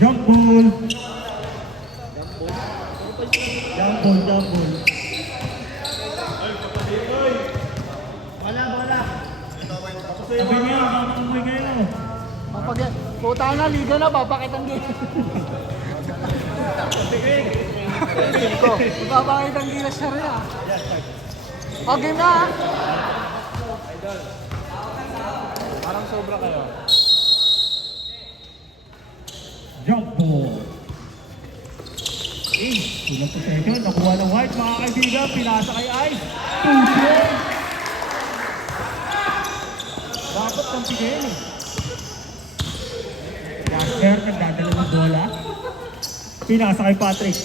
Jump ball. Jump ball, jump ball. Bola. Sabi niya, makakumoy kayo. Puta na, liga na, papakitang game. Papakitang game siya rin ah. O, game na ah. Parang sobra kayo. Jump ball. Kulang sa second, nakuha ng white mga kaibigan, pinasa kay Ice. Puso! Dapat kang pigil eh. Jasper, nagdadala ng bola. Pinasa kay Patrick.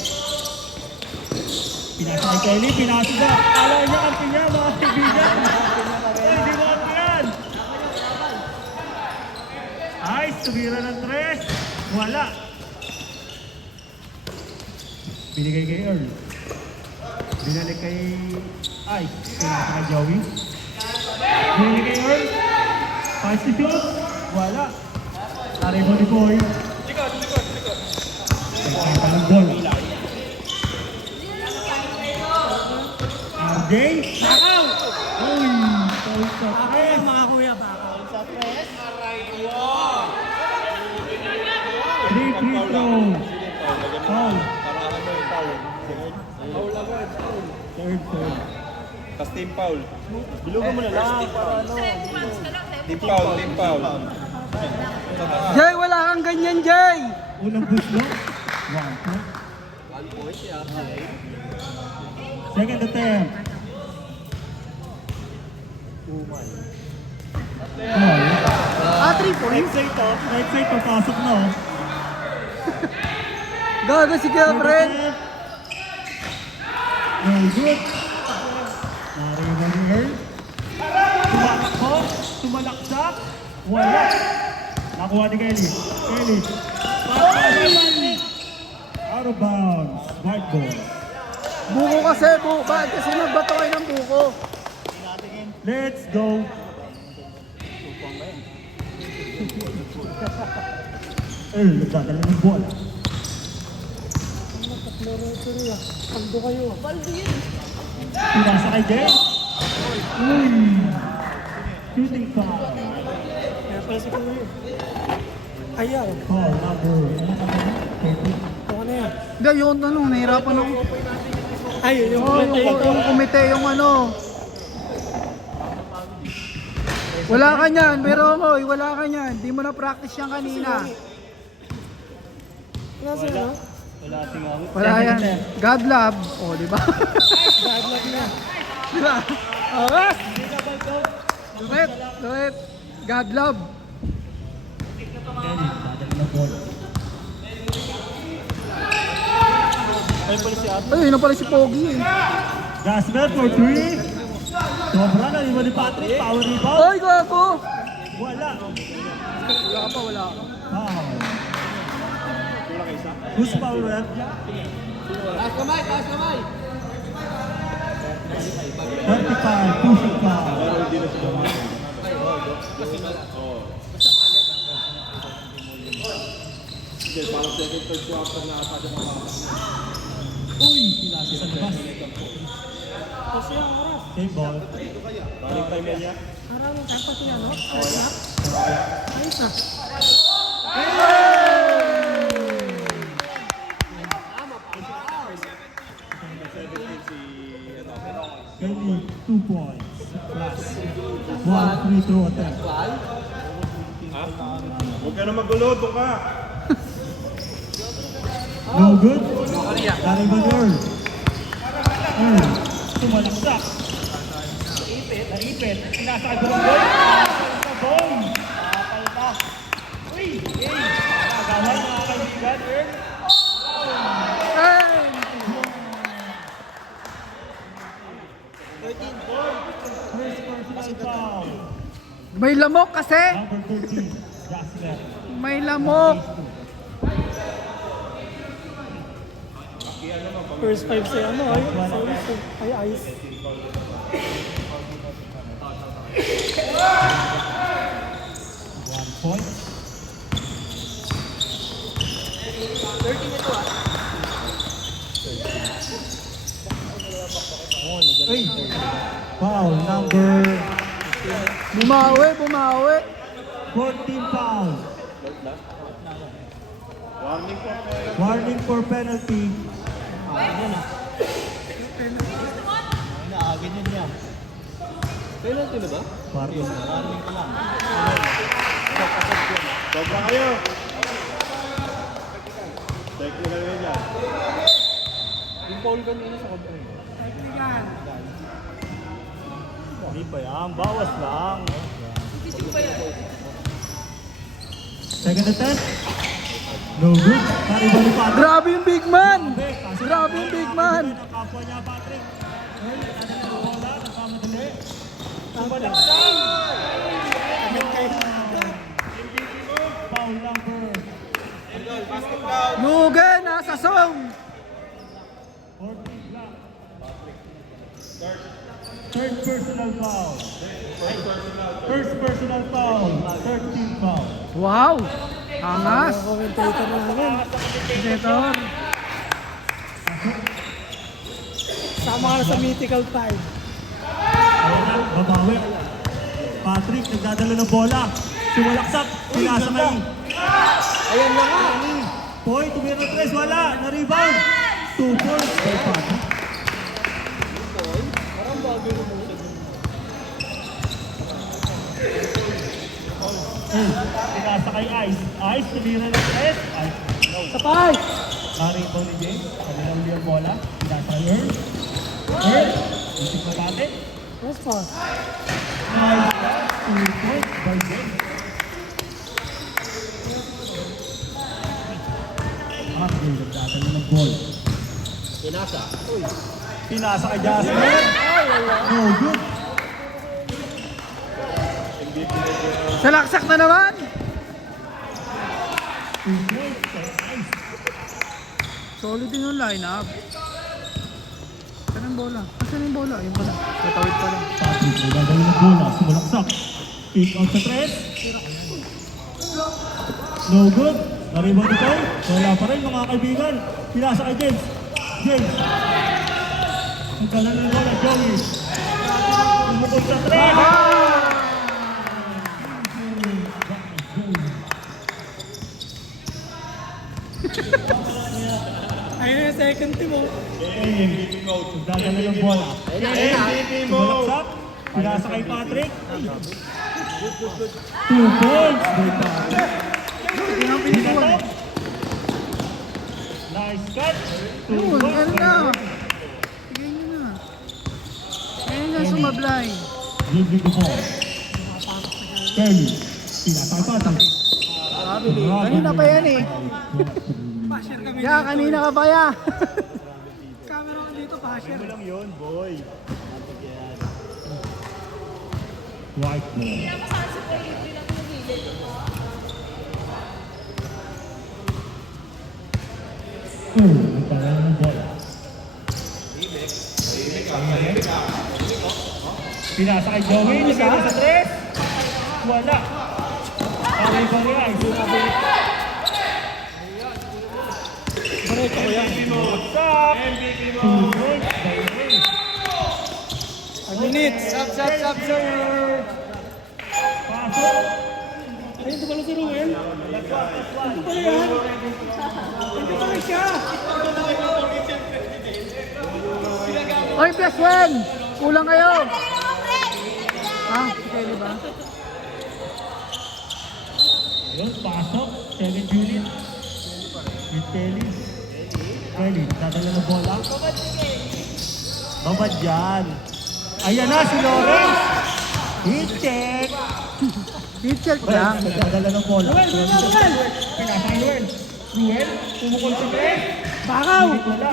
Pinasa kay Kelly, pinasa ba? Kala niya kampi niya mga kaibigan. Hindi mo kampi yan. Ice, tumira ng tres. Wala. Binigay kay Earl. Binalik kay Ice. Pinasa kay Joey. Binigay kay Earl. Pass to shoot. Wala. Taray mo ni Boy. Likod. Nagkaka ng ball. RJ. Nakaw! Uy! Foul sa tres. Mga kuya, baka. Sa press. Free throw. Foul. Third. Tapos team foul. Bilugan mo na lang. Team foul. Jay, wala kang ganyan, Jay! Unang boost no? 1 point. Second attempt. Ah, 3 points? Right side, papasok na oh. Gago si Gabriel. Very good. Narinig ni Earl. Tumakbo, tumalaksak. Wala. Nakuha ni Kelly. Out of bounds. White ball. Buko kasi, bakit kasi nagbato kayo ng buko? Let's go. Earl, nagdadala ng bola. Pagdo kayo. Pinasa kay Jay. Shooting foul. Kaya pala si Kuya. Ayaw. Foul number. Ano na yan? Hindi, yun nahirapan ako. Ay, yung kumite, yung ano. Wala ka niyan, pero Moy, wala ka niyan. Di mo na practice yan kanina. Wala yan. God love. O, di ba? God love na. Di ba? Oras! Lupit. God love. Kelly, nagdadala ng bola. Ay, yun na pala si Pogi eh. Jasper for 3. Sobra na, iba ni Patrick. Power rebound. Ay, gago! Wala. Wala ka pa, wala ka. Foul. Who's foul ref? Taas kamay! 35, pushing foul. Uy, pinasa sa labas. Same ball. Balik time yan niya. Kelly, 2 points. Plus 1 free throw attempt. Huwag ka na magulo, doon ka. No good? Daring ba Earl? Earl, tumalaksak. Naipit. Pinasa kay Burunggoy. Sa bone. Nakapalta. Uy! Nagawan mga kaibigan, Earl. Ay! 13 points. First personal foul. May lamok kasi! Number 13, Jasper. May lamok! First 5 sa ano ay ice. 1 point. Ay! Foul number Bumawi, bumawi. 14 foul. Warning for penalty. Penalty na ba? Warning. Sobra kayo. Technical na yan. Yung foul kanina sa kabang. Hindi pa yan. Bawas lang. Second attempt. No good. Karibal ni Patrick. Grabe yung big man! Grabe yung big man! Ang kapwa niya, Patrick. Earl, nadala ng bola. Nagkamadali. Foul number. Lugan, nasa song! 14 black. Third personal foul. First personal foul. 13 foul. Wow! Angas! Commentator namin. Commentator. Sama ka na sa mythical time. Ayan na, babawi. Patrick, nagdadala ng bola. Sumalaksak. Pinasakay. Ayan na nga! Point, tumira ng 3. Wala. Na-rebound. 2 points by Patrick. Parang bago yung Pinasakay Ice. Ice, tumira ng 3. Ice. Sapay! Na-rebound ni James. Kanilang uli ang bola. Pinasakay Earl. Earl. Isip na dati. Yes, pass. Nice. 2 points by James. Patrick, nagdadala ng bola. Pinasa kay Jasmine. No good. Salaksak na naman! 2 points kay Ice. Solid din yung lineup. Saan ang bola? Saan yung bola? Yung pala. Natawid pala. Patrick, nagdadala ng bola. Sumalaksak. Pick out sa 3. No good. Naribang ito. Wala pa rin mga kaibigan. Pinasa kay James. James. Ang dala ng bola, Joey. Umukol sa 3. Ayun yung second team mo. MVP mode. Nagdadala ng bola. MVP mode. Sumalaksak. Pinasa kay Patrick. 2 points. By Patrick. Hindi ang pinisuan. Nice catch. 2 Yun, points. yan na. Tignan nyo na. Ayun na sumablay. Give me the ball. Kelly. Pinasa kay Patrick. Kanina pa yan eh. Ya, kanina ka pa ya. Camera ko dito, pasher. Ano lang yun, boy? White ball. Nagtala ng bola. Pinasa kay Joey, nagkala sa 3. Wala. Aray ba niya? Barito ko yan. Stop! MVP mode! 2 points by Ray. Minutes. Sub. Pasok! Ayun, ito pala si Ruel. Ito pala yan. Ito pala siya. Oy, plus 1. Kulang kayo. Ah, si Kelly ba? Ayun, pasok. Second unit. With Kelly. Kelly, dadala ng bola. Babad yan. Ayan na si Lawrence. Hit check. Teacher Well, lang. nagdadala ng bola. Pinasa kay Ruel. Ruel, pumukol sa 3. Bakaw! Wala.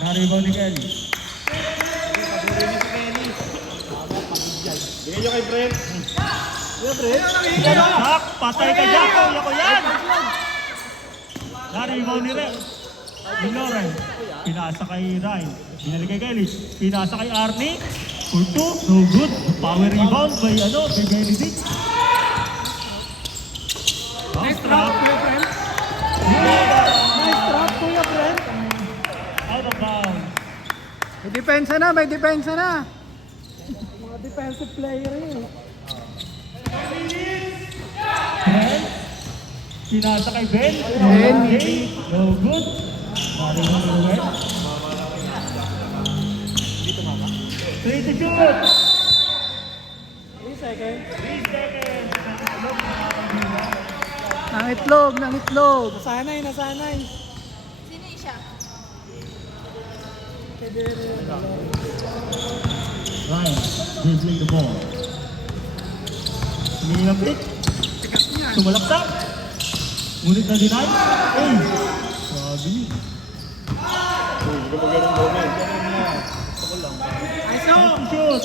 Naribaw ni Kelly. Bigyan nyo kay Brent. Jack, patay ka Jack. Kaya ko yan. Naribaw ni Lawrence. Pinasa kay Ryan. Binalik kay Kelly. Pinasa kay Arnie. For 2. No good. Power rebound by Benedict. Nice trap. May depensa na, may depensa na. Mga defensive player eh. Ben. Pinasa kay Ben. Ben. No good. Mario Manuel. 3 to shoot. 3 seconds. 3 seconds. Nang itlog, nang itlog. Nasanay, nasanay. Sino siya? Ryan, dribbling the ball. Hindi ng pick. Sumalaksak. Ngunit na deny. Ay! Sabi. Uy, gumagano'n doon. ISO! Shoot!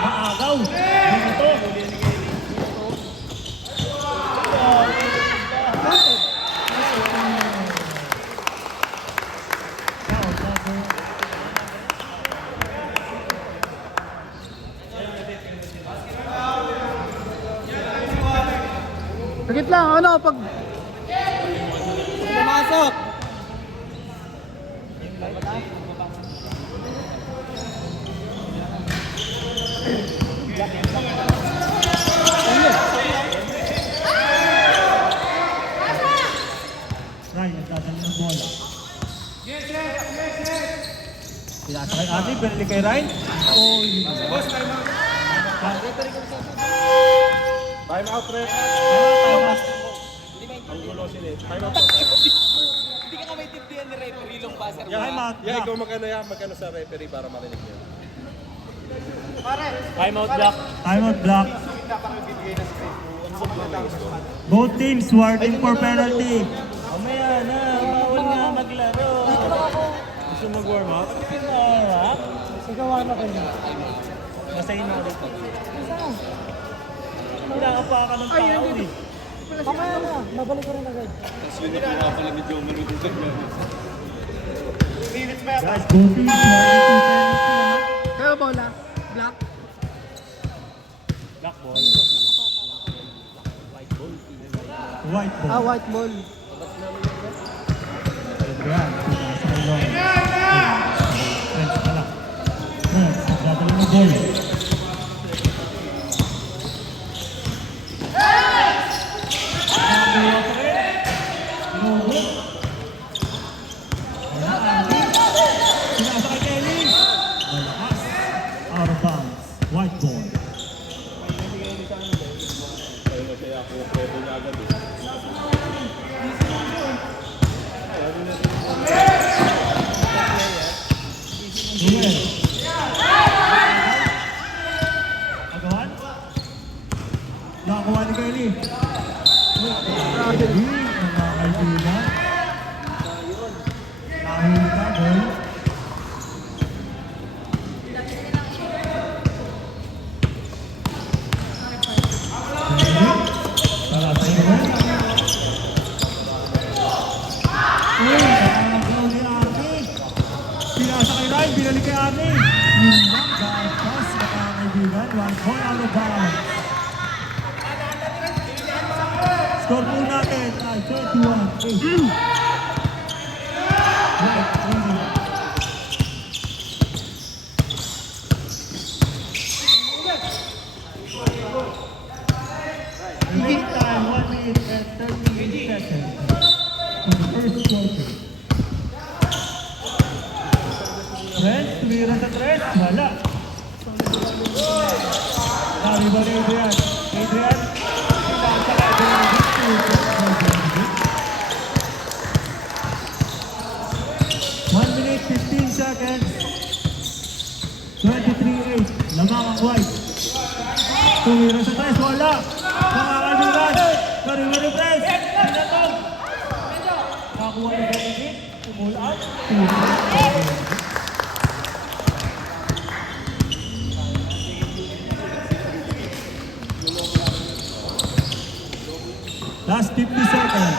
Maagaw! Dito! Sagit lang, ano, pag... Pumasok! Ryan, nagtatali ng bola. Pinasa kay Ate, pinali kay Ryan. Time out, ref. Ang gulo sila eh. Time out. Hindi ka maintindihan ni referee long passer. Time out. Yeah, ikaw magkano sa referee para marinig niya. Time out block. Both teams warding for penalty. Mamaya na, bawal nga maglaro. Gusto mag-warm up? Sigawa na kayo. Basahin mo dito. Pinakapa ka ng tao eh. Mamaya na, mabalik ko rin agad. Guys, both teams warding for penalty. Kaya bola, black. Black ball. White ball. White ball. Ayan, pinasa kay Long. Friends pala. Friends, nagdadala ng ball. Pinasa kay Kelly. Malakas. Out of bounds. White ball. Tayo na siya ako. Pwede niya agad eh. Ruel. Agawan. Nakakuha ni Kelly. Kelly, ang mga kaibigan. Nahuli ka, boy. Para sa iyo. Nakakagaw ni Aki. Pinasa kay Ryan, binalik kay Aki. Yun lang, gastos, mga kaibigan. 1 point out of bounds. Score po natin ay 31-8. Right, easy. Remaining time, 1 minute and 30 seconds. For the first quarter. Friends, tumira sa tres. Wala. Sorry ba ni Adrian? Adrian? Pinasa ka Adrian. 1 minute, 15 seconds. 23-8. Lamang ang white. Tumira sa tres. Wala. Mga kaibigan. Sorry ba ni Friends? Pinatog. Nakakuha ni Benedict. Pull out. Last 50 seconds.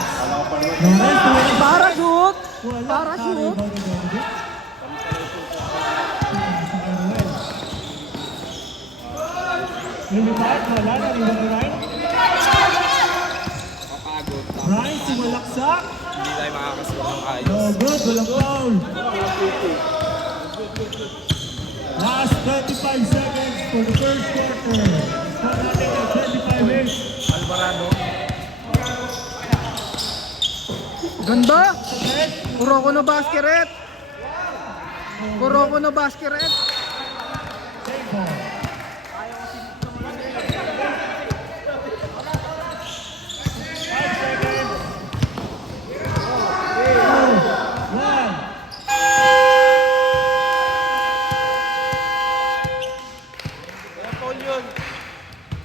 Lawrence, tumira. Para shoot! Wala. Para shoot! Rebound ni Benedict. Sa kay Ruel. Lilipat, wala na. Rebound ni Ryan. Ryan, sumalaksak. hindi tayo makakascore ng No ayos. good, walang foul. Last 25 seconds for the first quarter. Score natin ang 25-8. Alvarado. Ganda! Kuroko no basket! Kuroko no basket! Take ball. Kaya foul yun.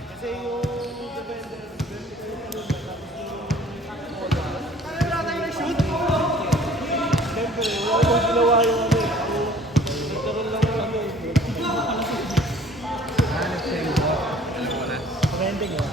Kasi yung defender. Siyempre, wala yung ginawa yung ano eh. Nagkaroon lang ng ano eh. Trending eh.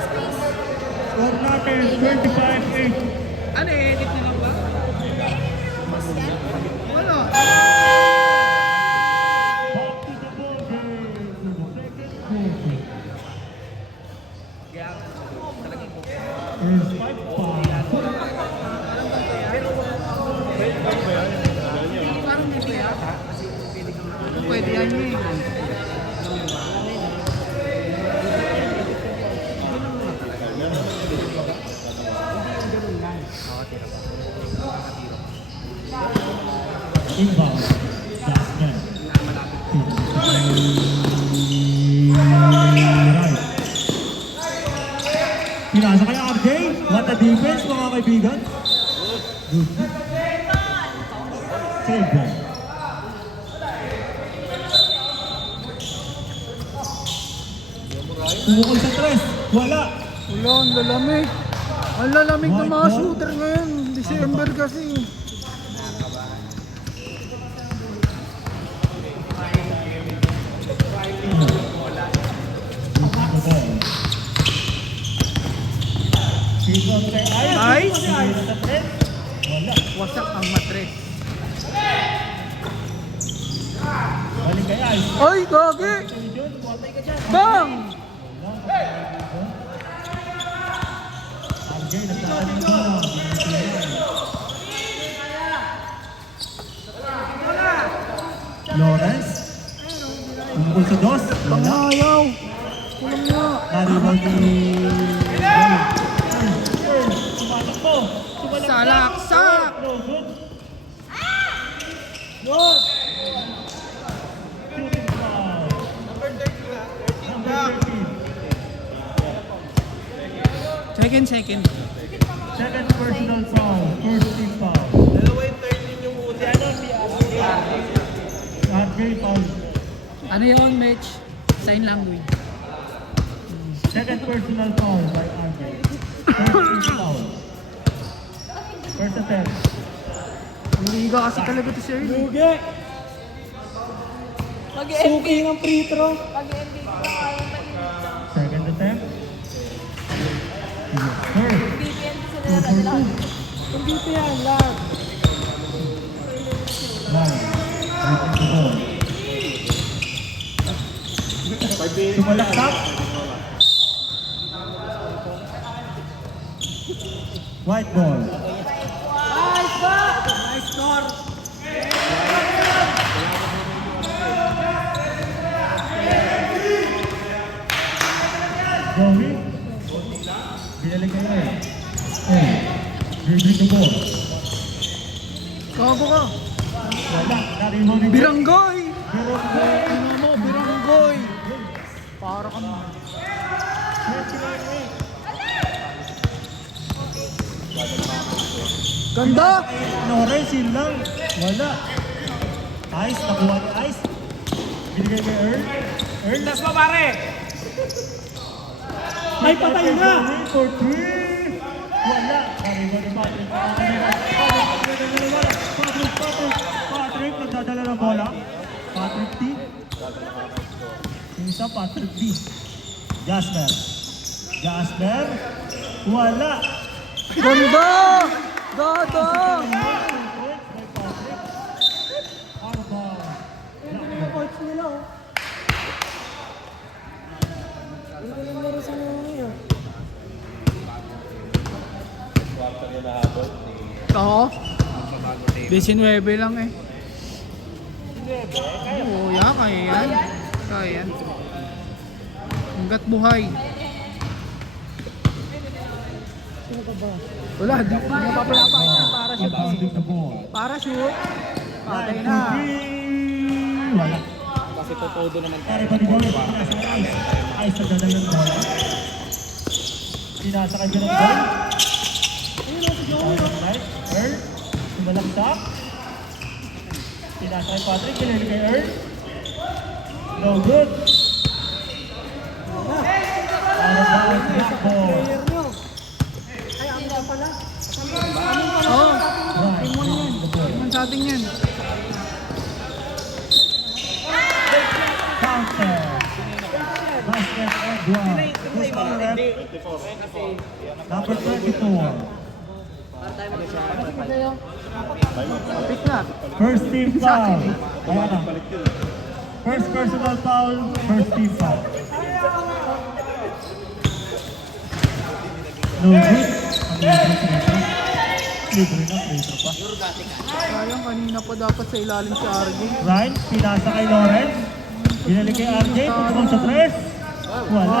Score natin 25-8. Ano edit nyo lang ba? Wala. Back to the ball game. Second quarter. Is 5 foul. Parang dito yata. Pwede yan eh. Inbound. Jasmine. Right. Pinasa kay RJ. What a defense, mga kaibigan. Good. Save ball. Pumukol sa tres. Wala. Wala, ang lalamig. Ang lalamig ng mga shooter ngayon. December kasi. Pick up kay Ice. Ice. Sa tres. Wala. Wasak ang matres. Balik kay Ice. Ay, gagi! Bang! RJ, nagtatanim ng bola. Lawrence. Tungkol sa dos. Wala. Ayaw! Kulang nga. Nariwag ni... Tumatakbo. Salaksak! No good. Good. Shooting foul. Number 13. Second. Second personal foul. First team foul. Dalawa yung 13 yung una. RJ foul. Ano yun, Mitch? Sign language. Second personal foul by RJ. First team foul. First attempt. Lumiga kasi talaga to si Early. Mag-MVP. ng free throw. Mag-MVP na ayaw mag-MVP. Second attempt. Third. BPN sa nila. Hindi pa yan, lag. Nine. Sumalaksak. White ball. Nice score. Joey. Binalik kayo eh. Oh. Dribbling the ball. Gago ka. Wala. Nariho ni Biranggoy! Biranggoy. Ano mo, biranggoy! Para ka mo. Ganda! Lawrence, yun lang. Wala. Ice, nakuha ni Ice. Binigay kay Earl. Earl, Tas pa pare! may patay na! For three! Wala. Nariho ni Patrick. Patrick, nagdadala ng bola. Patrick T. isa, Patrick B. Jasper. Jasper. Wala. Ganda! Ganda! Coach nila, oh. Ano ba yung laro sa mga ngayon? Oo. 19 lang eh. Oo, yan, kaya yan. Kaya yan. Hanggat buhay. Sino ka ba? Wala, di pa napapalapa yan. Para shoot. Passing the ball. Para shoot. Patay Line na. to three. Wala. Kasi totodo naman Pare pa ni Boy. Ice na dadal ng ball. Sinasakay ka ng ball. Right. Earl. Sumalaksak. Sinasakay Patrick. Kinahili kay Earl. No good. Out of bounds. Black ball. Player nyo. Ay, amin ka pala. Oo. Right. The ball. Naman sa atin yan. Counter. Basket and one. Who's the rep? Number 24. Kapit na. First team foul. Ayan na. First personal foul. First team foul. No good. Ang libre na, free pa. Sayang, kanina pa dapat sa ilalim si RJ. Ryan, pinasa kay Lawrence. Binalik kay RJ, pagkakang sa tres. Wala.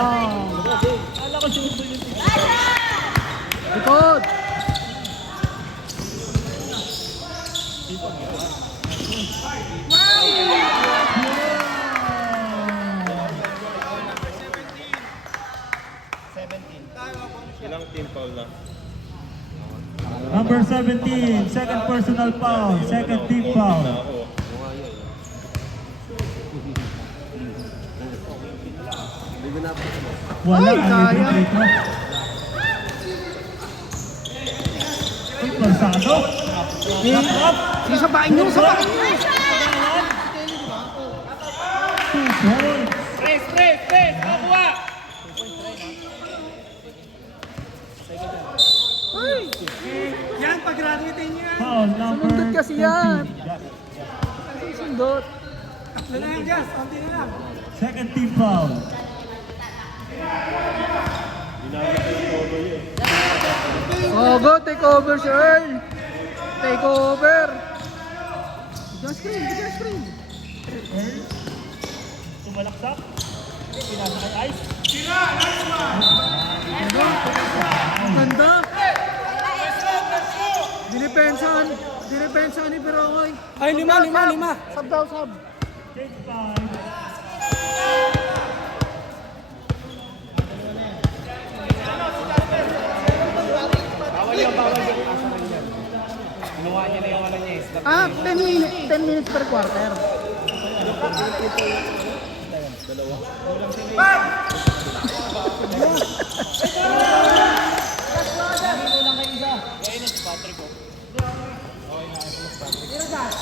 Likod! Ilang team foul na? Number 17, second personal foul, second team foul. Wala, Ay, ang sayang. libre dito. Uy, Barsado. Sisabain nyo, sabain nyo! 2 points. Press! Makuha! Ay! Yan, pag-graduate nyo yan. Foul number Sumundot kasi yan. 13. Sundot. Tatlo na yan, Jazz. Konti na lang. Second team foul. Oh, go, take over si Earl. Take over. Bigyan screen. Earl. Sumalaksak. Pinasa kay Ice. Ganda. Dinipensahan ni Pirokoy. Ay, lima. Sub daw, sub. Take 5. Ginawa niya na yung ano niya. 10 minutes per quarter.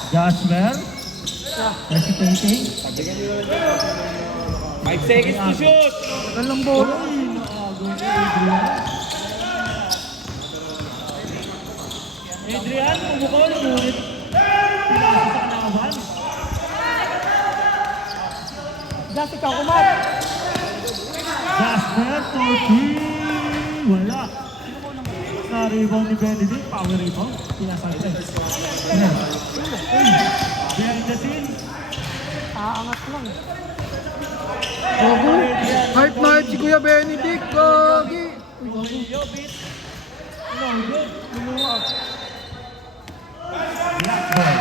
Jasper. Hesitating. 5 seconds to shoot! Walang bola. Adrian, umukol. Ngunit pinasa sa kanawan. Jazz, ikaw kumat. Jasper, 14. Wala. Na-rebound ni Benedict. Power rebound. Pinasa ito. Behind the scene. Aangat lang. Gogo. Hype na hype si Kuya Benedict. Gogi. Jobit. No good. Lumuha. Black ball.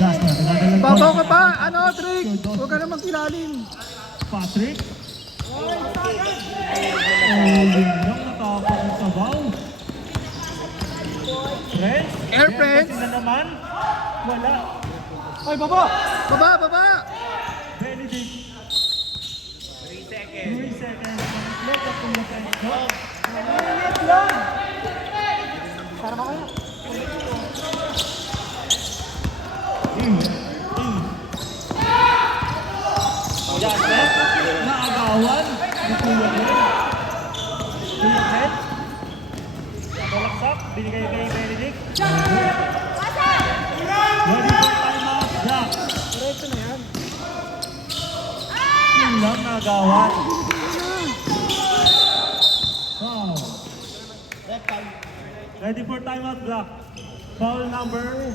Jasper, nagagalang Babaw ka pa. Ano, Trick? Huwag ka na magkilalim. Patrick. Oh, yun lang. Natapos ang sabaw. Friends. Air Friends. Na naman. Wala. Ay, baba. Baba. Benedict. 3 seconds. Look at the defense. Minute lang. Para Jasper. Naagawan. Kuya Glenn. Kuya Glenn. Balaksak. Binigay kay Benedict. Ready for timeout. Jack. Diretso na yan. Yun lang naagawan. Foul. Ready for timeout, Black. Foul number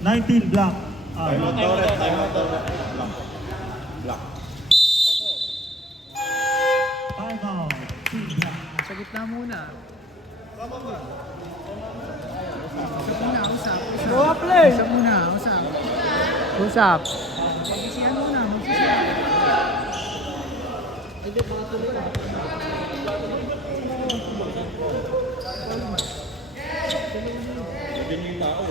19 Black. Time out daw rin. Time out daw rin. Block. Timeout. Team Black. Sa gitna muna. Usap muna, usap. Go up, play! Usap muna, usap. Usap. Magsisiyan muna, magsisiyan. Ganyan yung tao.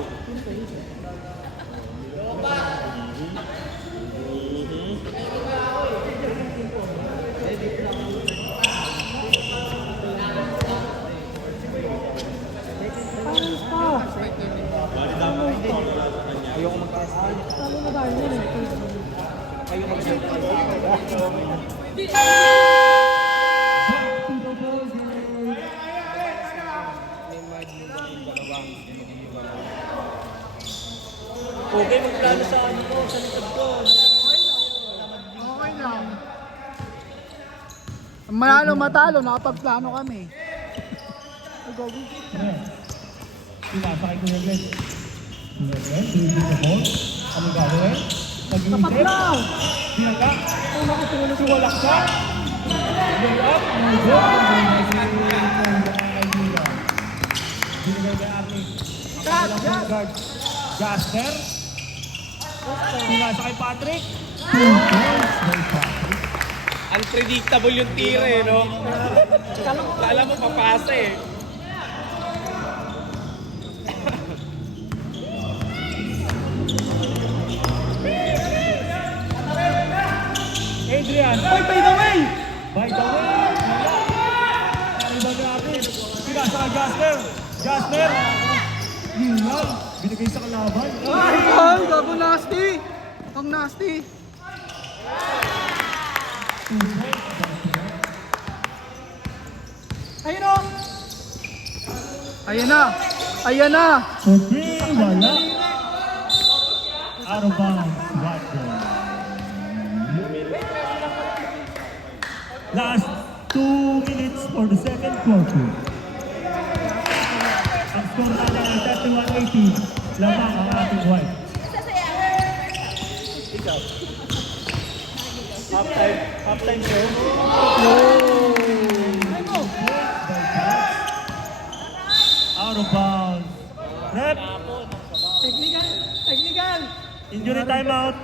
Okay, magplano sa ano ko, sa likod ko. Okay lang. Manalo, matalo, nakapagplano kami. Pinasa kay Kuya Glenn. Kuya Glenn, dribble the ball. Ano gagawin? Pag-iisip. Binaga. Si Walaksa. Lay up. Ang goal. Binigay kay Arnie. Ang kabilang point guard. Jasper. Pinasa kay Patrick. 2 points by Patrick. Unpredictable yung tira eh, no? Kala mo papasa eh. Adrian. By the way! By the way, wala. Nariban natin. Pinasa ka Jasper. Jasper. Yun lang. Binigay sa kalaban. Ay, gago nasty. Ang nasty. Ayun o! Ayan na. Ayan na. Okay, wala. Out of bounds. White ball. Last 2 minutes for the second quarter. Ang score natin ay 31-80. Lamang ang ating white. Halftime show. Out of bounds. Rep, Technical! injury timeout.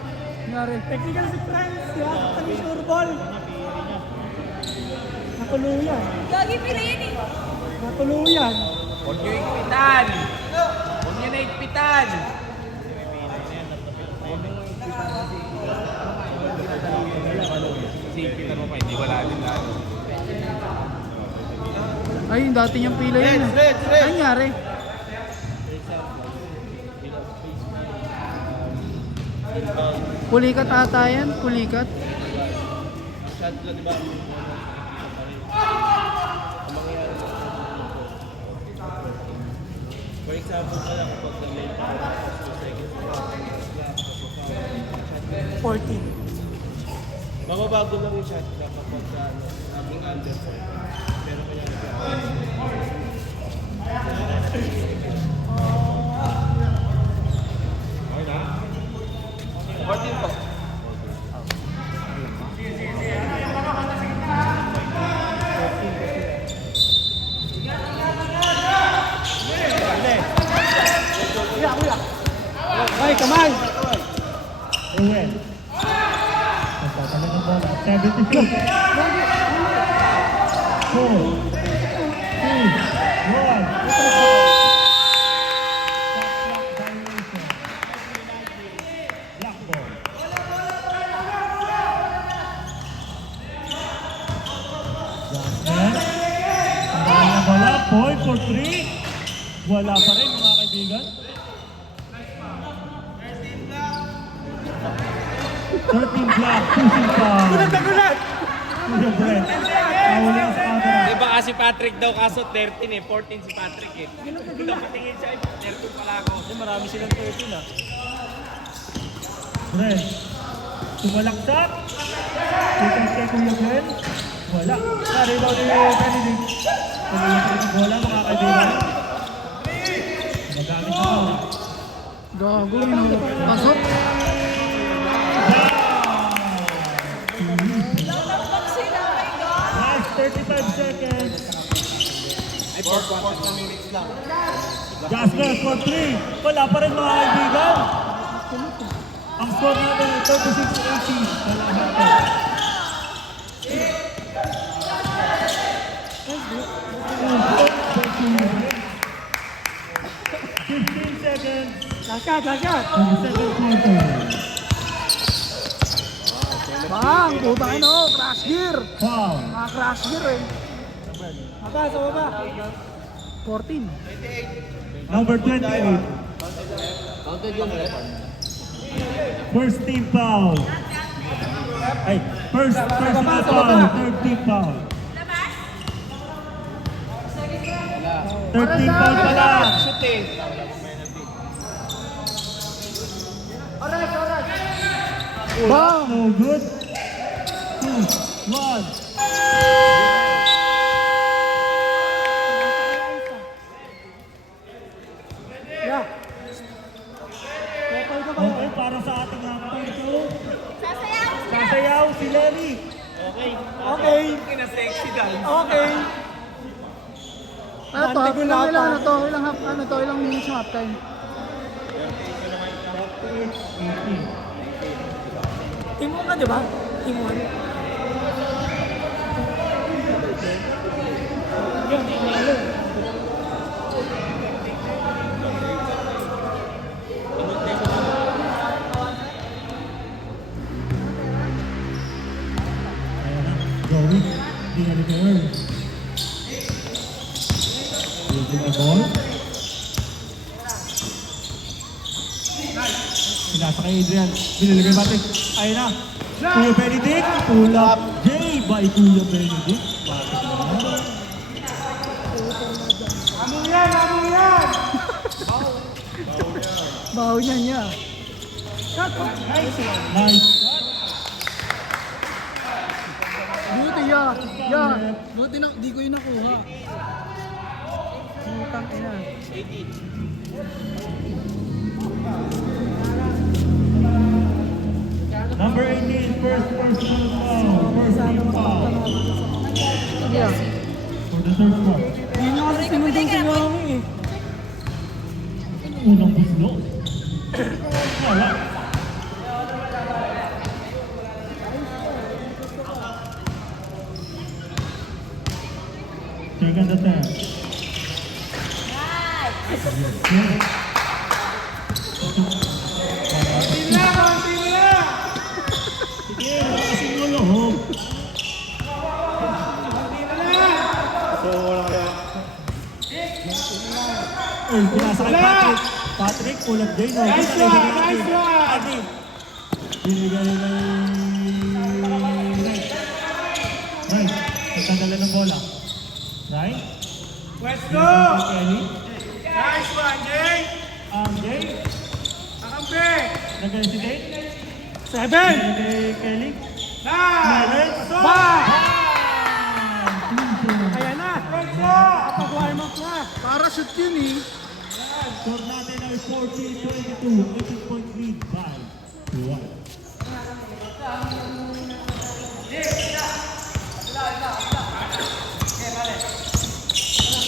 Nangyari. Technical si Franz. Sinasaktan yung sure ball. Nakuluyan. Gagi pila yan eh. Nakuluyan. Huwag nyo ikpitan! Huwag nyo na ikpitan! Kasi ikpitan mo pa, hindi wala din lalo. Ay, yung dati niyang pila yan. Ano nangyari? Pulikat ata yan, pulikat. Shot lang, di ba? For example, kaya kapag nag-late ka, 2 seconds, 14. mababago lang yung shot na kapag naging under 4. Pero kaya okay na? 14 po. Ay, kamay! Owen. Nagtatala ng bola. 70 feet. 4, 2, 1. Black ball. Jasper. Ang kanyang bola. Point for 3. Wala pa rin mga kaibigan. 13 block, 2 foul. Gulat na gulat! Kuya Brent. Foul na sa camera. Di ba kasi Patrick daw kaso 13 eh, 14 si Patrick eh. Napatingin siya, 13 pala ako. Kasi marami silang 13 ah. Brent. Tumalaksak. Tikas kay Kuya Brent. Wala. Sorry daw ni Benedict. Tumalaksak ng bola mga kaibigan. Nagamit na ako. Gago, pasok. Last 35 seconds. Jasper for 3. Wala pa rin mga kaibigan. Ang score natin ay 36-18. Wala natin. Seconds. Lakat, lakat! In the second quarter. Bang, puta ano, crash gear. Foul. Crash gear eh. Baba, sa baba! 14. Number 28. First team foul. Ay, first personal foul. Third team foul. 13 foul pala. Shoot eh. Bang! No good. 2, 1. Yeah! Total ka ba? Okay, para sa ating number 2. Sasayaw si Lenny. Okay! Kina-sexy dahil. Okay! Ano to? Ilang ano to? Ilang half, ano to? Ilang minutes yung half time? 18. Team 1 ka, di ba? Team 1. Ayan na. Going. Binalik kay Earl. Using the ball. Pinasa kay Adrian. Binalik kay Patrick. Ayun na. Kuya Benedict. Pull up. Jay by Kuya Benedict. Patrick naman. Among yan! Among yan! Baho niya. Nice shot. Buti ya. Buti na, di ko yun nakuha. Putang ina. Number 18. First personal foul. First team foul. Yeah. For the third quarter. Hindi nyo kasi sinundin si Wami eh. Unang buslo. Wala. Second attempt. Sige, lakasin mo loob. Ay, pinasa kay Patrick. Patrick, pull-up day. No? Nice one! Nice one! Adi. Binigay na Right. Nagtanggalan ng bola. Right? Let's go! Kenny. Nice one, Jay! Jay. Akampi! Nagay si Dave. 7! Nagay Kelly. 9! Ba! Ayan na! Let's go! Kapag-warm up na! Para shoot yun eh. Score natin ay 14-22. 18-point lead by 1.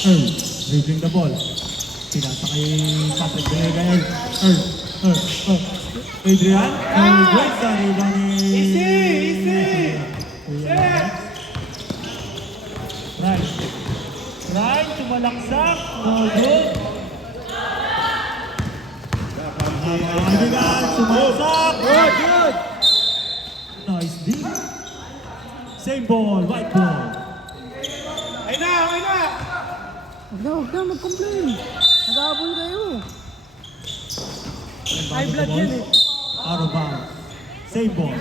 Earl, dribbling the ball. Pinasa kay Patrick Benegael. Earl. Adrian. Great sa rebound ni... Easy! Right, tumalaksak. No good. Kaibigan, sumalaksak. Good! Nice D. Same ball, white ball. Ayun na! Ayun na! Huwag na, mag-complain. Nag-aabol kayo. High blood yan eh. Out of bounds. Save ball.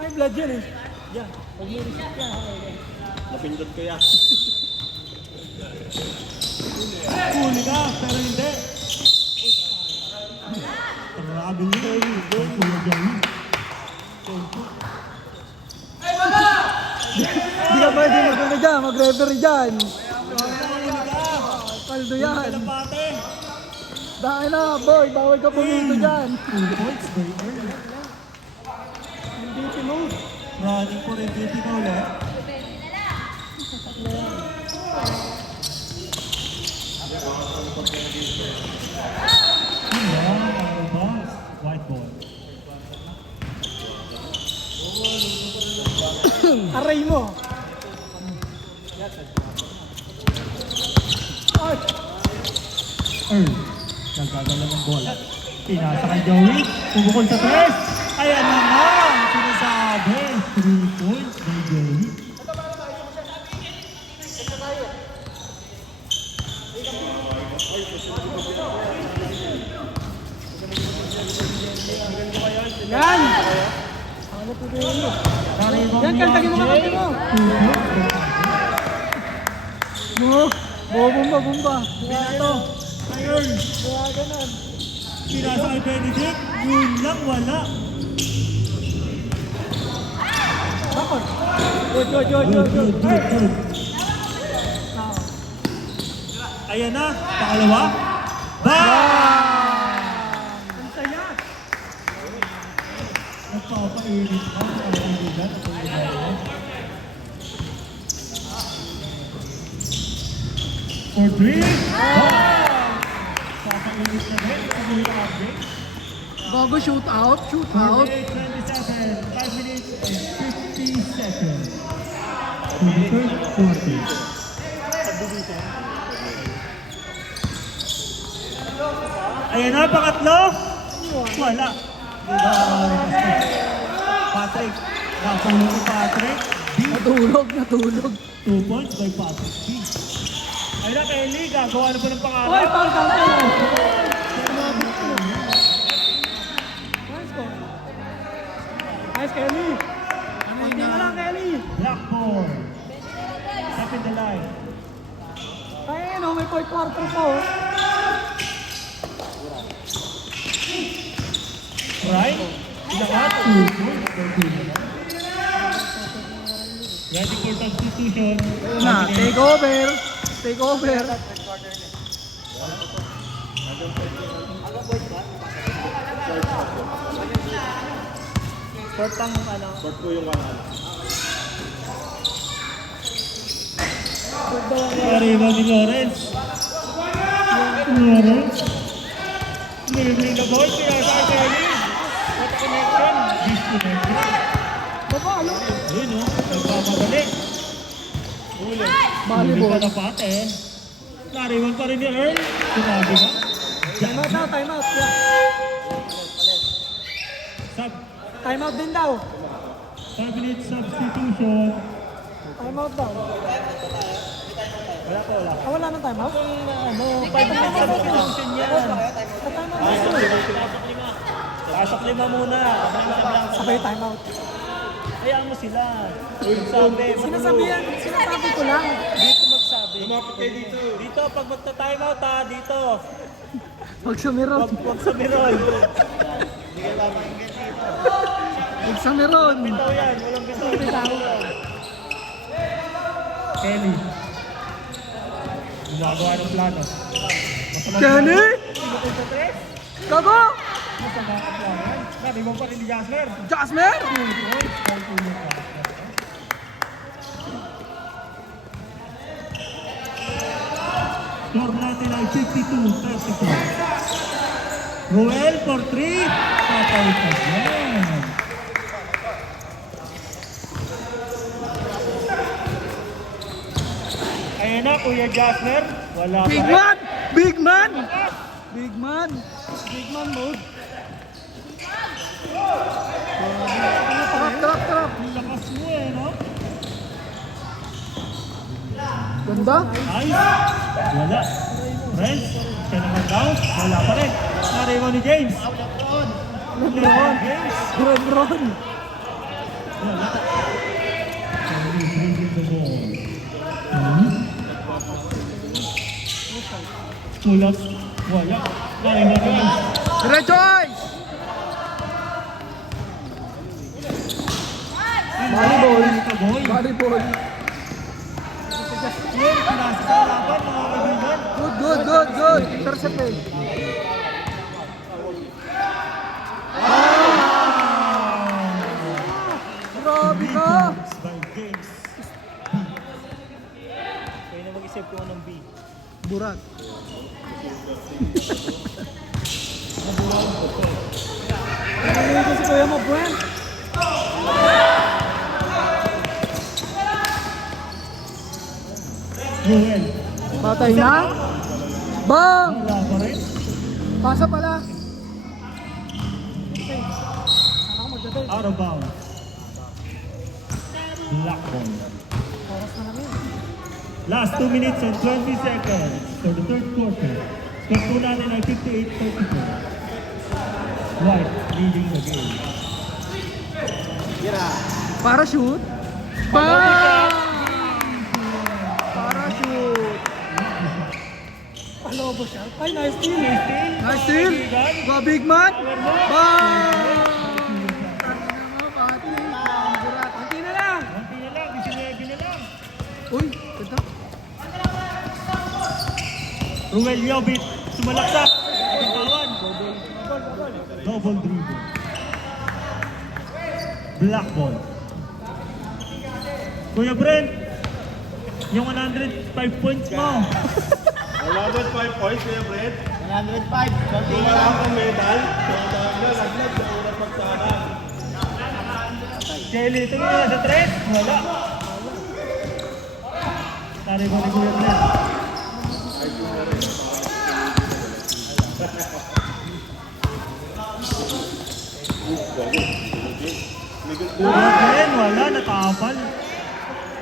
Ay, blood yan eh. Napindot ko yan. Huli ka, pero hindi. Trouble yun. Kay Kuya Joey. Hindi ka pwede mag-ano dyan, mag-referee dyan. Kaldo yan. Kalapate. Dahil na, boy, bawal ka pumunto dyan. 2 points, very early. MVP mode. Running for MVP na ulit. White ball. Aray mo. Ay, Earl. Nagdadala ng bola. Pinasa kay Joey. Pumukol sa tres. Ayan na nga. Sinasabi. 3 points by Joey. yan. Ano po ba yun? Yan, kantagin mo kakampi mo. Mo, bumba, bumba. Pinato. Ayun. Kaya ganun. Pinasa kay Benedict. Yun lang, wala. Bakit? Good, good, good, Good, good, good, good. good, good. Ayan na. Pakalawa. Bang! Ang saya. Nagpapainit ka. Ang kaibigan. Ang kaibigan. For 3. Papainit na din. Ang yung update. Bago shoot out, shoot For out. 27. 5 minutes and 50 seconds. To the third quarter. Ayan na, pangatlo. Wala. Patrick. Nakapulong si Patrick. Natulog, natulog. 2 points by Patrick B. Ayun na, Kelly. Gagawa na po ng pangalan. Hoy, pang kampi mo. Nice ko. Nice, Kelly. Hindi ka lang, Kelly. Blackboard. Up in the line. Ay, ano, may 4 quarter po. Right? Ilang nga? 2 points. Ready for substitution. Na, take over. Take over. Short po yung 1 Arriba ni Lawrence. Lawrence. Nilibring the ball. Kaya sa Kelly. What a connection. Disconnected. Baba, ano? Ayun o. Nagpapadali. Huli. Volleyball. Huli pa na pate. Nariwan pa rin ni Earl. Sinabi ka. Time out na, time out. Yeah. Sub. Time out din daw. 5 minutes substitution. Time out daw. Wala pa, wala. Ah, wala nang time out? Ano, 5 minutes substitution yan. Time out. Pasok 5 muna. Sabay time out. Hayaan mo sila. Sabi, Sinasabi ko lang. dito magsabi. Lumapit kayo dito. Dito, pag magta-time out ha, dito. Huwag sumiron. Wag sa mirol. Huwag sumiron. Bitaw yan, walang bitaw. Kelly. Ginagawa ng plano. Kenny? Gago? Masama ang plano. Sabi mo pa rin ni Jasper. Jasmer? Score natin ay 52-34. Ruel for 3. Patay ka dyan. Ayan na, Kuya Jasper. Wala pa Big rin. man! Big man! Big man! Big man mode. Trap. Lakas mo eh, no? Ganda. Nice. Wala. Friends, siya naman daw. Wala pa rin. Nariwan ni James. Lebron. James. Ron. Wala. Kelly bringing the ball. Pull up. Wala. Line na rin. Rejoice! Volleyball. Volleyball. Yan, pinasa sa laban mga kaibigan. Good. Intercepted. Grabe ka! By Games. Kaya na mag-isip ko ng B. Burat. Ano ko si Kuya mo, Brent? Ruel. Patay na? Bang! Wala pa rin. Pasa pala. Out of bounds. Black ball. Last 2 minutes and 20 seconds for the third quarter. Score po natin ay 58-34. White leading the game. Parachute. Bang! Parachute. Palobo siya. Ay, nice steal. Nice steal. Go big man. Bang! Konti na lang. Konti na lang, 19 na lang. Uy, ganda. Ruel Yobit, sumalaksak. Katawan. Double dribble. Black ball. Kuya Brent, yung 105 points mo. Wala ba 5 points kaya Brett? 105. Konti Kung na wala lang. kang medal, laglag sa unang pagtahan. Kelly, ito nga sa tres. Wala. Tari ba ni Kuya Brent? Kuya Brent, wala. Natapal.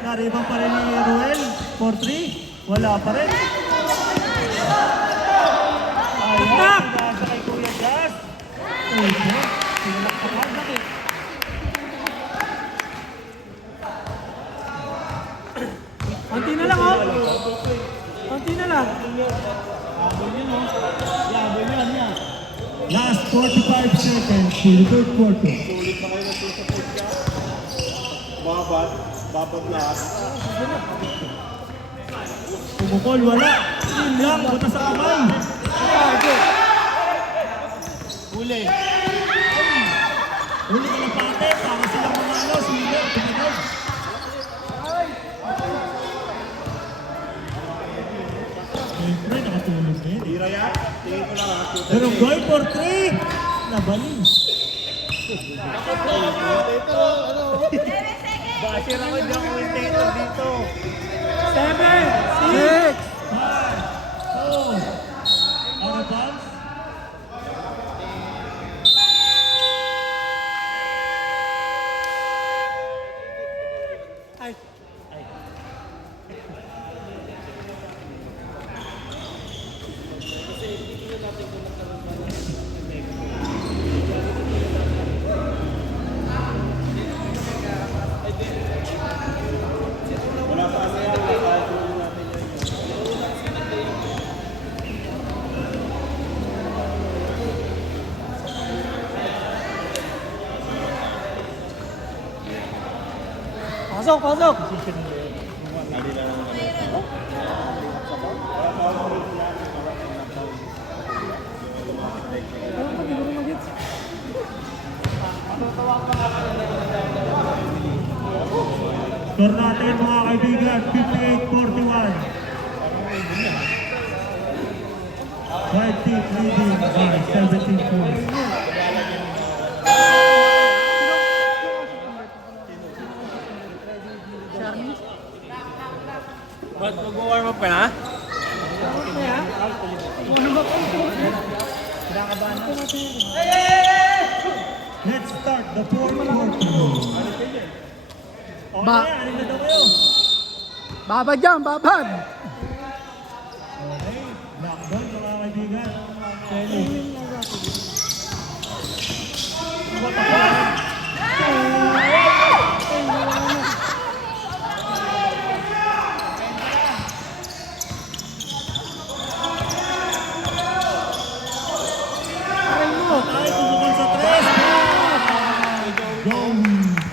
Nariban pa rin ni Ruel. 4-3. Wala pa rin. Ayan, pinasa kay Kuya Jazz. Okay. Pinakapal. Bakit? Konti na lang, oh. Konti na lang. Last 45 seconds for the third quarter. Sulit na kayo ng sa points ka. Babat lahat. Pumukol, wala. Yun lang, buta sa kamay. Huli. Uli ka ng pate, para silang manalo. Sila, tuminog. Siyempre, nakatulog na yun. Tira yan. Tingin ko lang ha. Pero goal for 3. Nabaling. Basher ako dyan commentator dito. 7, 6. 5, 4. Out of bounds. Ay. Pasok. Score natin mga kaibigan, 58-41. White team leading by 17 points. Ba't mag-warm up ka na? Let's start the fourth quarter. Ba- Okay, anin na daw kayo. Babad yan, babad. Okay, black ball mga kaibigan. Kelly. What the fuck?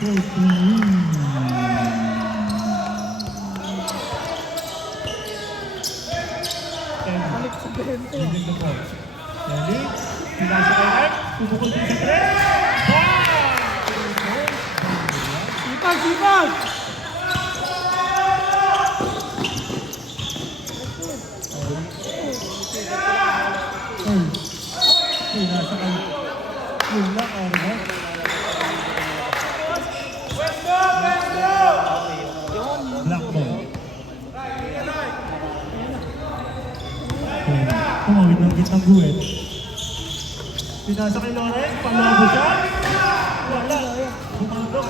Balik sa bente. Winning the ball. Kelly, pinasa kay Art, pupukul din sa tres. Sipag, sipag! Earl, pinasa kay yun lang, Arno. Black ball. Tumawid ng gitnang guwet. Pinasa kay Lawrence, palabo siya. Wala. Bumandok.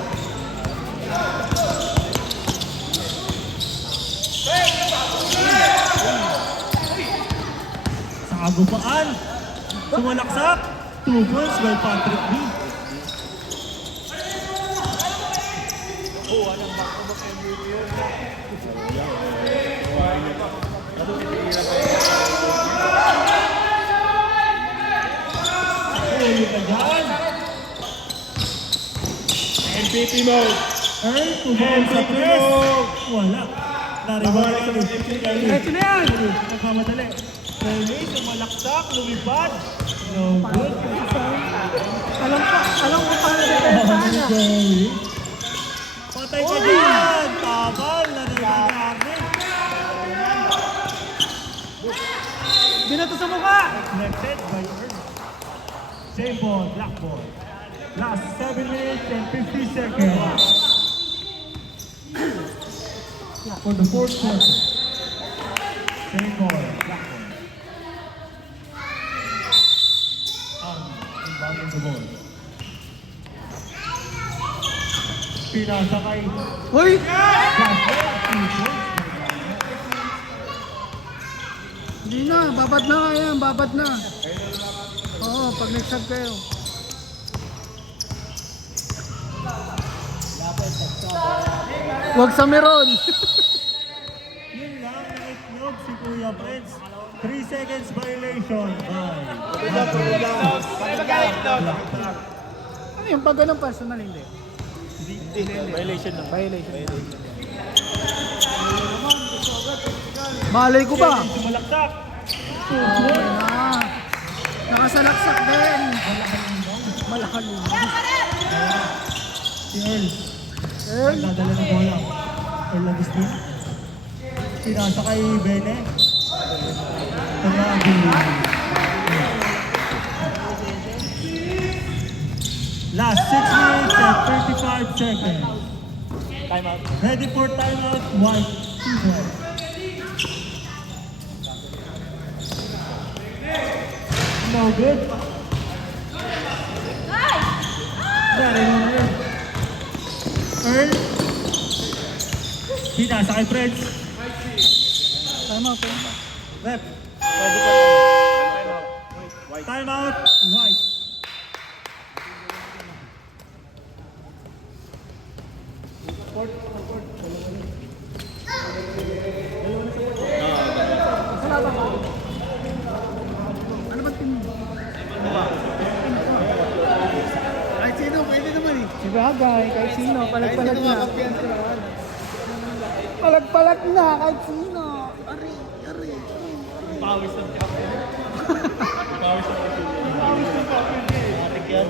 Sa agupaan. Sumalaksak. 2 points by Patrick B. Ayun ka dyan. MVP mode! Earl, tumawid sa tres. Wala. Nariwala sa Diretso na yan! nagmamadali. Kelly, sumalaksak, lumipad. No good. Alam ko paano depensa na. Joey. Patay ka dyan! Tabal! Nariwala. Binato sa mukha! Deflected by Earl. Same ball, black ball. Last 7 minutes and 50 seconds. For the fourth quarter. Same ball, black ball. Inbounding the ball. Pinasa kay Hoy! Hindi na, babad na nga yan, babad na. Oo, pag nag-sub kayo. Huwag sa meron. Yun lang, naitlog si Kuya Prince. 3 seconds violation by Ano yung pag ganun personal, hindi? Violation lang. Violation. Malay ko ba? Sumalaksak. Okay na. Nakasalaksak din. Malakalino. Si Earl. Earl, Dadala ng bola. Earl Agustin. Pinasa kay Bene. Tumagi. Last 6 minutes and 35 seconds. Timeout. Ready for timeout, White Fever. No good. Very good. Earl. Pinasa kay Fred. time out. Rep. Pwede pa lang. Timeout. White. Timeout, White. Ano ba team mo? Kahit sino, pwede naman eh. Si Bagay, kahit sino, palag-palag na. Palag-palag na, kahit sino. Ari. Pawis ng kapit. Pawis ng kapit. Pawis ng kapit. Matik yan.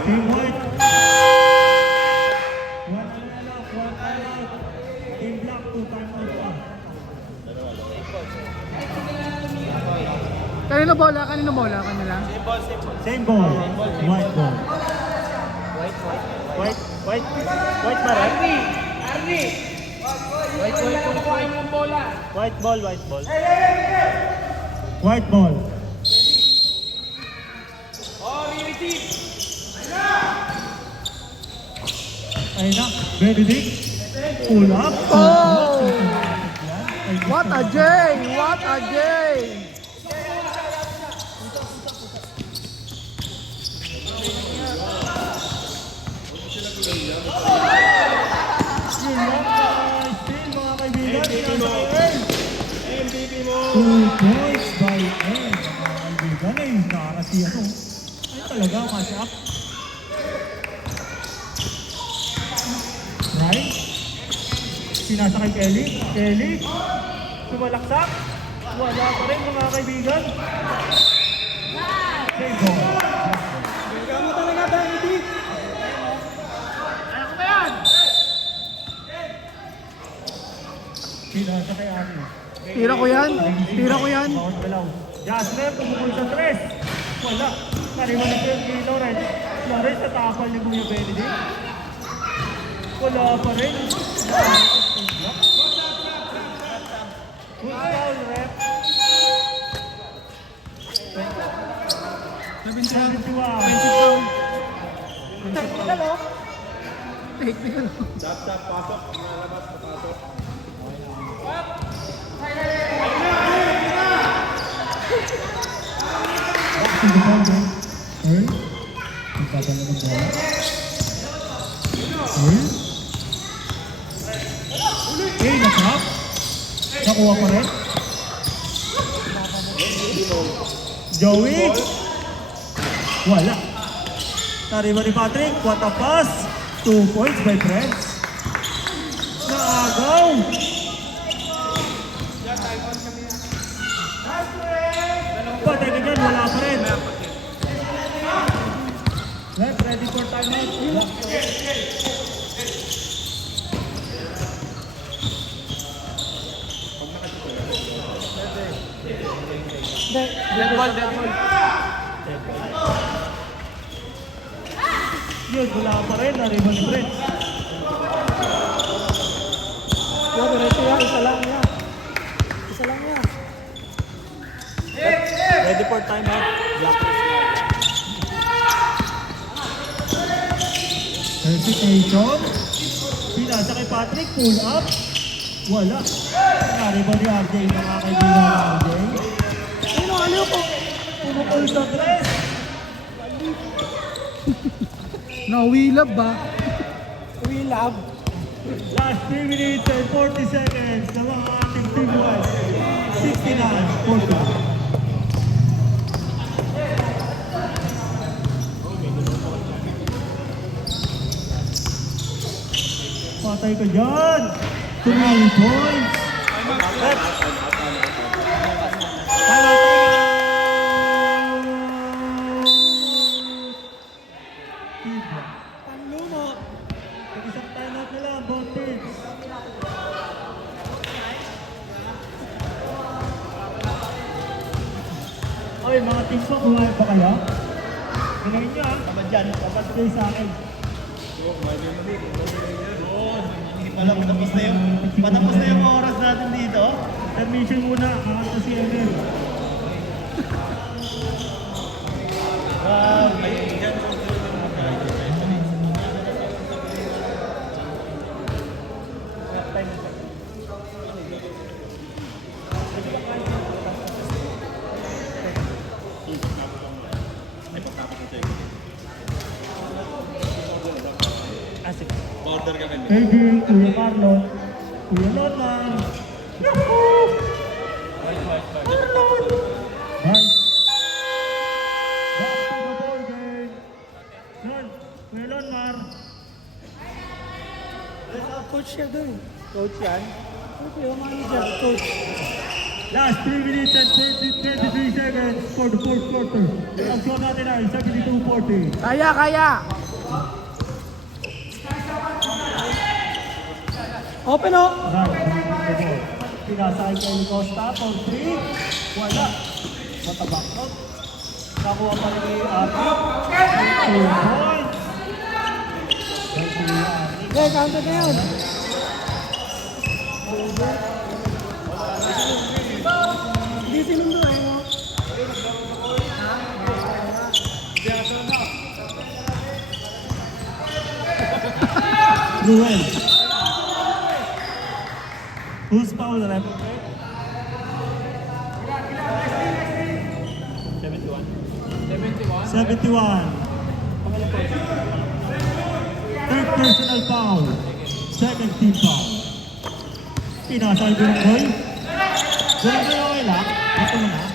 Team White. One timeout. Team Black, 2 timeout pa. Kanino bola? Kanila? Same ball. White ball. White ba rin? White ball. White ball. Ayun na. Benedict. Pull up. Oh! What a J! What a J! Yun lang, guys. Still, mga kaibigan. MVP mo. Nasa kay Earl. MVP mo. 2 points talaga, match up. Right? Sinasa kay Kelly. Kelly. Sumalaksak. Wala pa rin mga kaibigan. Okay, go. Kama talaga ba, hindi? Sinasa kay Ami. Tira ko yan. Tira ko yan. Bawat galaw. Jasper, pumukul sa tres. Wala. Kariwa na kay Lawrence. Lawrence, natakal ni Kuya Benedict. Wala pa rin. Good foul, ref. 71. Technical, oh. Technical. Tap, pasok. Nalabas, papasok. To the foul, game. Earl. Magpapala ng bola. Earl. Okay, natrap. Nakuha pa rin. Joey. Wala. Tariwa ni Patrick. What a pass. 2 points by Friends. Naagaw. Patay ka dyan. Wala pa rin. Left, ready for timeout. Dead ball. Yun, wala pa rin. Nariba ni Friends. Yo, diretso yan. Isa lang yan. Isa lang yan. Ready for timeout. Hesitation. Pinasa kay Patrick. Pull up. Wala. Nariba ni RJ. Mga kaibigan ng RJ. Ano ko? Pumukul sa tres. Nawilab ba? Wilab. Last 3 minutes and 40 seconds na mga ating Team West. 69-40. Patay ka dyan! 3 points! Panlumot. Isang timeout na lang, both teams. Okay, mga teams mo, kumain pa kayo? Ganahin nyo ah. Tamad dyan, tamad kayo sa akin. Wala, patapos na yung oras natin dito. Admission muna, kakanta si Emil. Wow, kaibigan. Border ka kami. Peggy, Kuya Carlon, Kuya Lotman. Yahoo! Carlon! Right. Back to the ball game. Lord, Kuya Lotman. Coach siya dun. Coach yan. Coach yung manager. Coach. Last 3 minutes and 23 seconds for the fourth quarter. Ang score natin ay 72-40. Kaya. Open, oh. Right. Pinasay kay Costa for 3. Wala. Matabak out. Nakuha pa ni Aki. 2 points. Okay, counter na yun. Hindi sinundo eh, no? Ruel. Who's foul the left? 71. Third personal foul. Second team foul. Pinasay ko ng boy. Wala kayo okay lang. Ito mo na.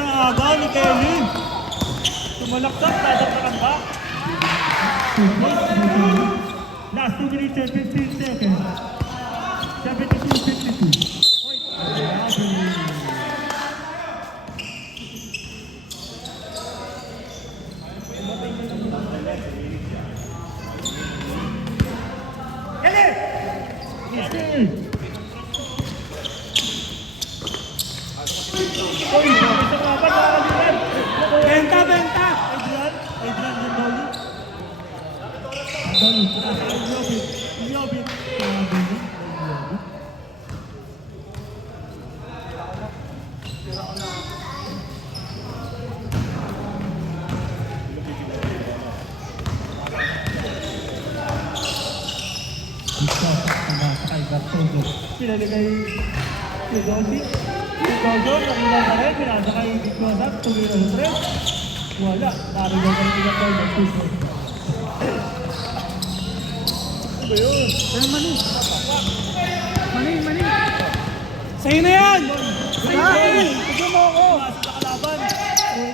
Naagan. Malaksak, dadagdagan ba? Last 2 minutes and 15 seconds. 72-52. Benta, benta! Adrian Mandoli. Mandoli, Jobit. Jobit. Pinalagay si Dolby. Si Dodo, nakilang ka rin. Pinasakay ni Kosak, tumira sa tres. Wala. Narinig ka rin ang Dodo. Ano yun? Yan, mani. Mani. Sa'yo na yan! Sa'yo! Tignan mo ako! Nasa nakalaban.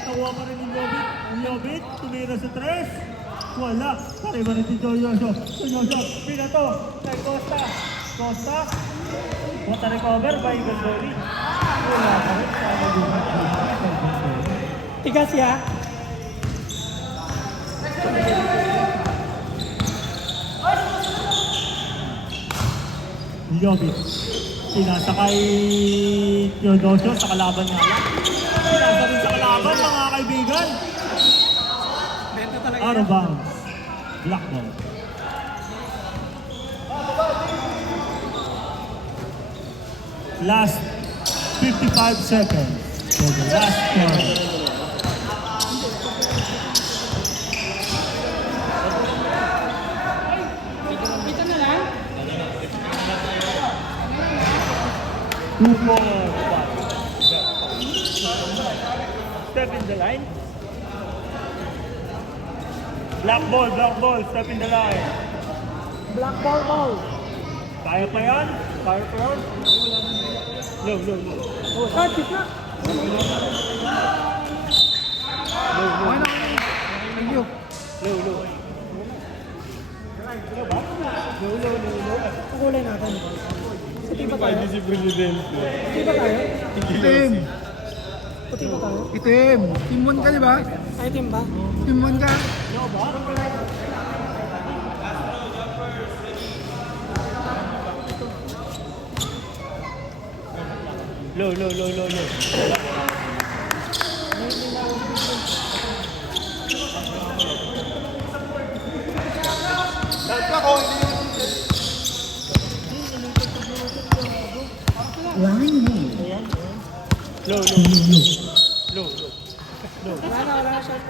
Tawa pa rin ni Jobit. Ang Jobit, tumira sa tres. Wala. Pariba rin si Jojo. Jojo, pinato. Kay Costa. Costa. What a recover by Gondoli. Wala pa rin. Tigas ya? Jobit. Sinasakay Teodosio sa kalaban nga lang. Sinasa rin sa kalaban mga kaibigan. Benta talaga Out of bounds. Black ball. Last 55 seconds for the last quarter. Kita na lang? 2-4-5. Step in the line. Black ball, step in the line. Black ball. Kaya pa yan? Kaya pa yan? No. Oh, start, na. Okay na. Thank you. Kukulay natin. Puti ba tayo? Si Presidente. Puti ba tayo? Itim. Puti ba tayo? Itim. Team 1 ka, di ba? Ay, team ba? Team 1 ka. Low. Low. Wala na shot.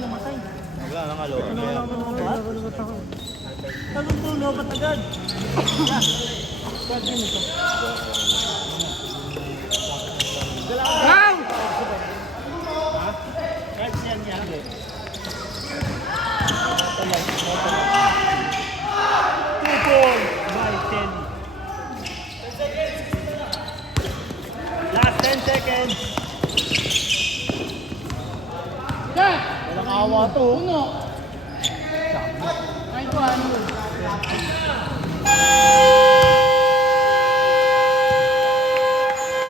Namatay. Wala nang alo. Talong tulo, ba't agad? Wow! Kahit yan. By Kelly. Last 10 seconds. Walang awa to. Uno. Ay, 1.